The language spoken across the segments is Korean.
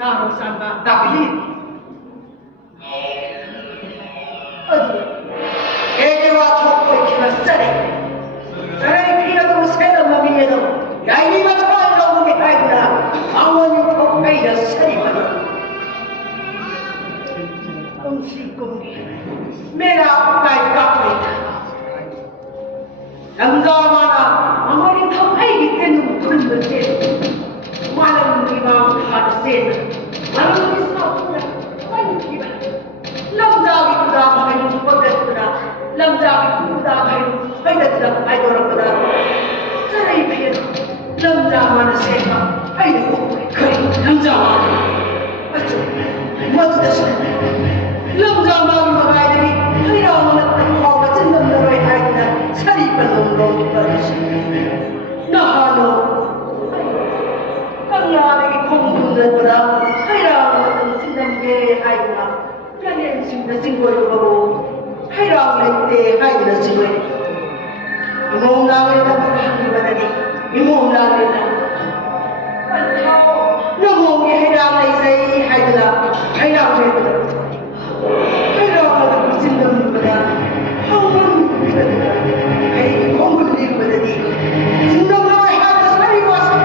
나로 삼바 나비 어디 애기와 족보의 키가 쌀에 피나도 새는 놈이에도 야이니가 좋아하는 놈이 아이구나 왕원이 폭파이려 서리거든 음식공기 메라 가이 깎고 있다 남자 많아 왕원이 폭파이기 때문에 굶는데 많은 우리 마음 가르세는 많은 우리 사업구나 많은 기반 남자하기 부담 하이는 뻔했구나 남자하기 부담 하이는 허이됐구나 하이더라구나 저의 피해는 남자만의 생각 하이는 꼭 그리 남자만 어쩌 뭐도 됐어 남자만 아이들이 허이라고는 하고 찐놈 너의 아이들은 살이 뻔한 놈이 떨어지 나하노 강나라에게 공부는보다 하이라고는 찐놈의 아이구나 그냥 지금 친구를 보고 하이라고 때 하이는 친구에 이몽랑에다 한기만하니 이몽랑에다 너몽이 하이라고 이사이 하이드나 하이라고 해드나 하이라고 미친 놈보다 황문 그러더라 하이 공부를 읽거든니 진동으로 하고 살리고 왔어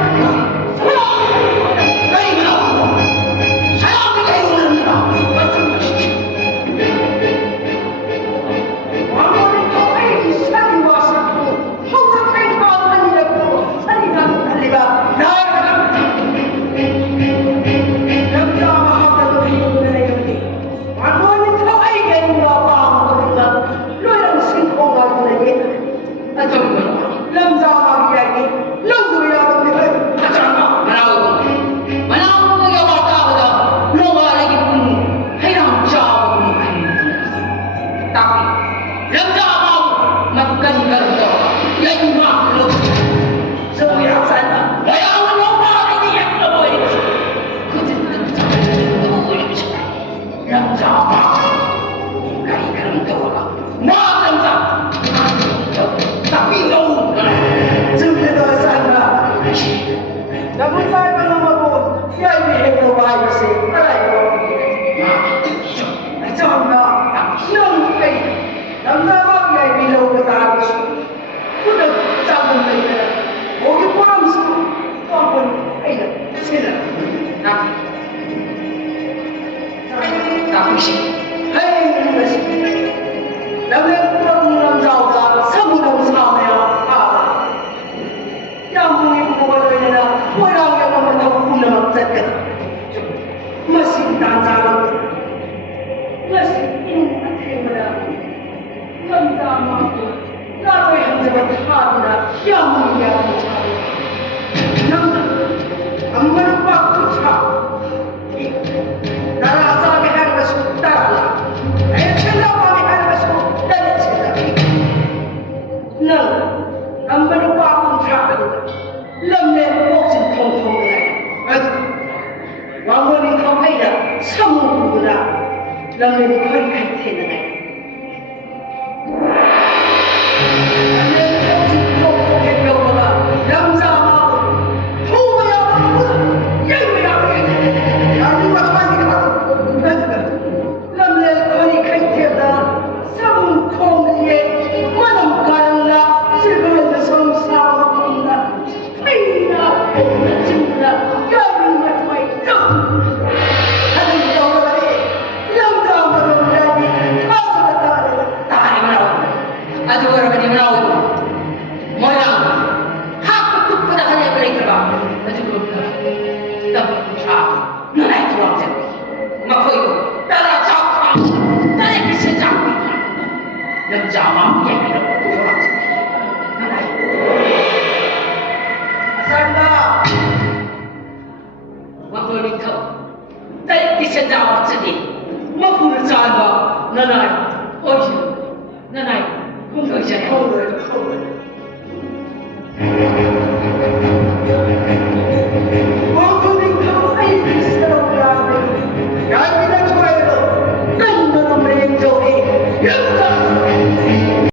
Nanay, kung gawin siya,